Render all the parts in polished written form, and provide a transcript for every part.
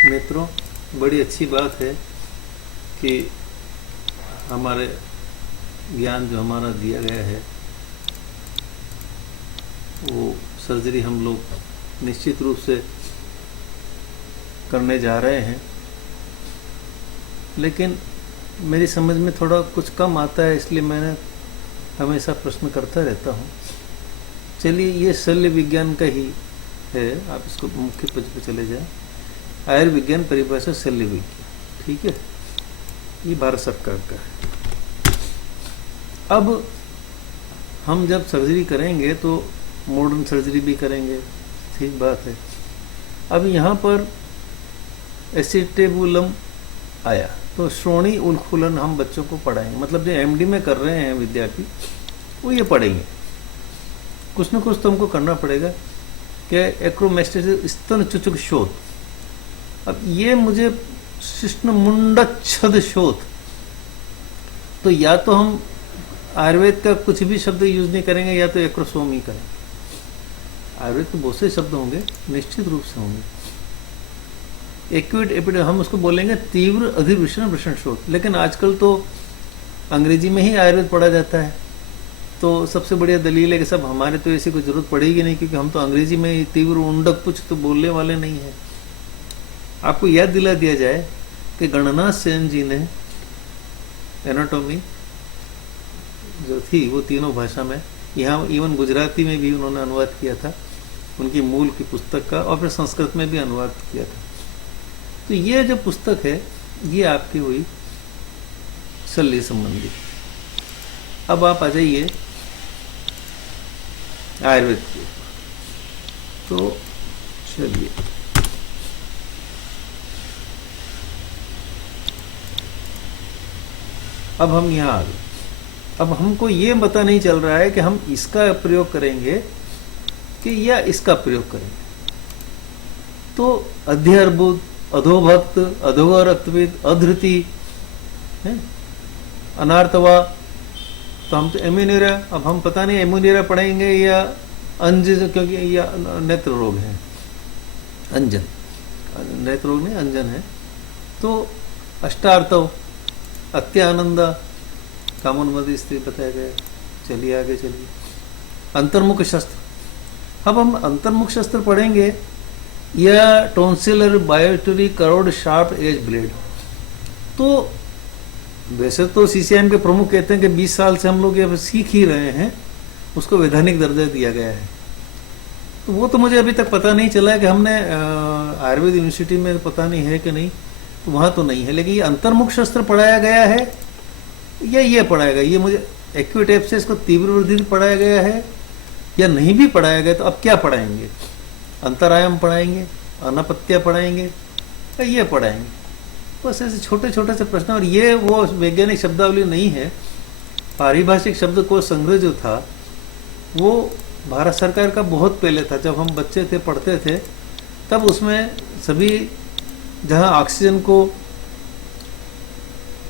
मित्रों, बड़ी अच्छी बात है कि हमारे ज्ञान जो हमारा दिया गया है वो सर्जरी हम लोग निश्चित रूप से करने जा रहे हैं, लेकिन मेरी समझ में थोड़ा कुछ कम आता है, इसलिए मैंने हमेशा प्रश्न करता रहता हूँ। चलिए, ये शल्य विज्ञान का ही है, आप इसको मुख्य पद पर चले जाए। आयुर्विज्ञान परिभाषा शल्य विज्ञान, ठीक है, ये भारत सरकार का है। अब हम जब सर्जरी करेंगे तो मॉडर्न सर्जरी भी करेंगे, ठीक बात है। अब यहाँ पर एसिटेबुलम आया तो श्रोणी उल्फुलन हम बच्चों को पढ़ाएंगे, मतलब जो एमडी में कर रहे हैं विद्यार्थी वो ये पढ़ेंगे। कुछ न कुछ तो हमको करना पड़ेगा। क्या एक्रोमेस्टेसिस स्तन चुचुक शोथ, अब ये मुझे शिश्न मुंडच्छद शोथ, तो या तो हम आयुर्वेद का कुछ भी शब्द यूज नहीं करेंगे या तो एक्रोसोम ही करेंगे। आयुर्वेद तो बहुत से शब्द होंगे, निश्चित रूप से होंगे। एक्यूट एपिडेमिक हम उसको बोलेंगे तीव्र अधिवृषण वृषण शोथ, लेकिन आजकल तो अंग्रेजी में ही आयुर्वेद पढ़ा जाता है, तो सबसे बढ़िया दलील है कि सब हमारे तो ऐसी कोई जरूरत पड़ेगी नहीं, क्योंकि हम तो अंग्रेजी में तीव्र उंडक कुछ तो बोलने वाले नहीं है। आपको याद दिला दिया जाए कि गणनाथ सेन जी ने एनाटॉमी जो थी वो तीनों भाषा में, यहाँ इवन गुजराती में भी उन्होंने अनुवाद किया था उनकी मूल की पुस्तक का, और फिर संस्कृत में भी अनुवाद किया था। तो ये जो पुस्तक है ये आपकी हुई शल्य संबंधी। अब आप आ जाइए आयुर्वेद के ऊपर, तो चलिए अब हम यहाँ आ गए। अब हमको ये पता नहीं चल रहा है कि हम इसका प्रयोग करेंगे कि या इसका प्रयोग करेंगे। तो अध्यर्बुद, अधोभक्त, अधोगा रक्तपित, अधृति, अनार्तवा, तो हम तो एम्यूनेरिया, अब हम पता नहीं एम्यूनेरिया पढ़ेंगे या अंज, क्योंकि या नेत्र रोग है, अंजन, नेत्र रोग नहीं अंजन है। तो अष्टार्तव, अत्यानंदा, कामोन्मदी स्त्री बताया गया। चलिए आगे चलिए। अंतर्मुख शस्त्र, अब हम अंतर्मुख शस्त्र पढ़ेंगे या टोन्सिलर बायोटरी करोड शार्प एज ब्लेड। तो वैसे तो सीसीएम के प्रमुख कहते हैं कि 20 साल से हम लोग ये सीख ही रहे हैं, उसको वैधानिक दर्जा दिया गया है। तो वो तो मुझे अभी तक पता नहीं चला है कि हमने आयुर्वेद यूनिवर्सिटी में पता नहीं है कि नहीं, तो वहाँ तो नहीं है। लेकिन ये अंतर्मुख शस्त्र पढ़ाया गया है या ये पढ़ाया गया, ये मुझे एक्यूट एब्सेस को तीव्र वृद्धि पढ़ाया गया है या नहीं भी पढ़ाया गया। तो अब क्या पढ़ाएंगे? अंतरायम पढ़ाएंगे, अनापत्या पढ़ाएंगे या ये पढ़ाएंगे? बस ऐसे छोटे छोटे से प्रश्न। और ये वो वैज्ञानिक शब्दावली नहीं है, पारिभाषिक शब्द को संग्रह जो था वो भारत सरकार का बहुत पहले था। जब हम बच्चे थे, पढ़ते थे, तब उसमें सभी जहाँ ऑक्सीजन को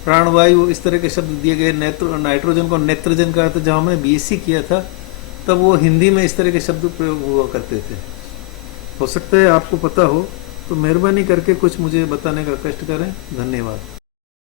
प्राणवायु इस तरह के शब्द दिए गए, नाइट्रोजन को नेत्रजन का, तो जब हमने बीएससी किया था तब वो हिंदी में इस तरह के शब्द प्रयोग हुआ करते थे। हो सकता है आपको पता हो, तो मेहरबानी करके कुछ मुझे बताने का कष्ट करें। धन्यवाद।